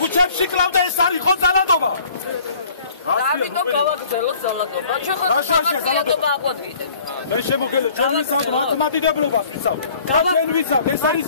ქუჩებში კლავდა ეს არის ხო ძალადობა? ამიტომ გავაგრძელოთ ძალადობა. ჩვენ აღვადვით. მე შემოგელო ჩვენ ვისავთ მათემატიკებლობას ვისავთ. ჩვენ ვისავთ ეს არის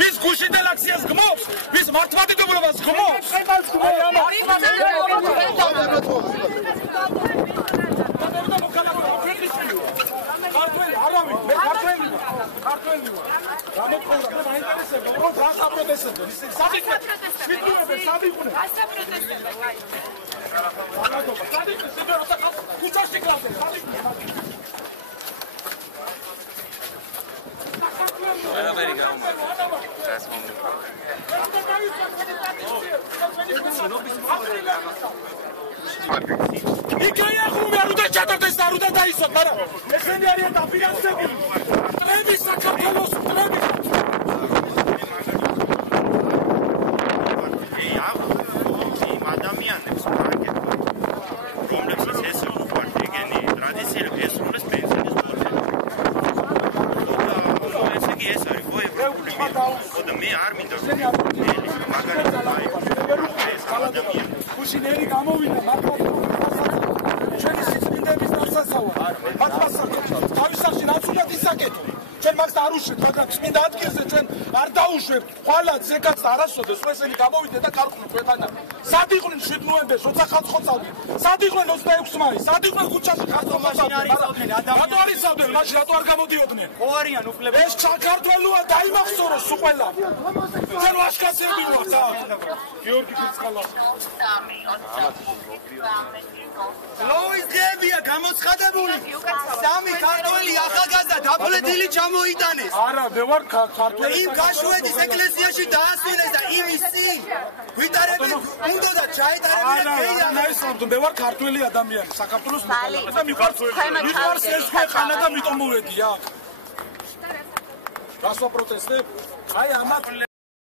ვის გუშინდელ აქციას გმობს, ვის მართლმადიდებლობას გმობს. იქაა ხუმი არ უნდა ჩატარდეს და არ უნდა დაისვათ, მაგრამ ესენი არიან დაფინანსებული. წლები საქართველოს წლები. იმ ადამიანებს მარკეტ რომლებსაც ეს უყვართ ეგენი ტრადიციები ესრულეს პენსიის ფონდზე. ესე იგი ეს არის ხო ევროპული და მე არ მინდა მაგალითად ეს ადამიანი გუშინერი გამოვიდა ჩვენი სიწმინდების დასაცავად მათ თავისახში რაც უნდა ისაკეთო ჩვენ მაგას არ უშვებთ მაგრამ წმინდა ადგილზე ჩვენ არ დაუშვებთ ხვალად ზეკაც არასოდეს ესენი გამოვიდა და კარგული ქვეყანა სად იყვნენ 7 ნოემბერს როცა ხალხს ხოცავდნენ სად იყვნენ 26 მაისს სად იყვნენ ქუჩაში ხალხს ხოცავდნენ რატო არისავდნენ მაშინ რატო არ გამოდიოდნენ ხო არიან უფლებები ეს საქართველოა დაიმახსოვროს უყველა ჩვენ ვაშკაცები ვართ გიორგი ფიცკალას ლოვის ძებია გამოცხადებული სამი ქართველი ახალგაზრდა დაბლედილი ჩამოიტანეს არა მე ვარ ქართველი იმ გაშვედის ეკლესიაში დაასვენეს და იმის წინ გვიტარებენ უნდა ჩაეტარებინა არა მე ვარ ქართველი ადამიანი საქართველოს მოქალაქე და მიყვარს ეს ქვეყანა და მიტომ მოვედი აქ გასვა პროტესტები აი ამათ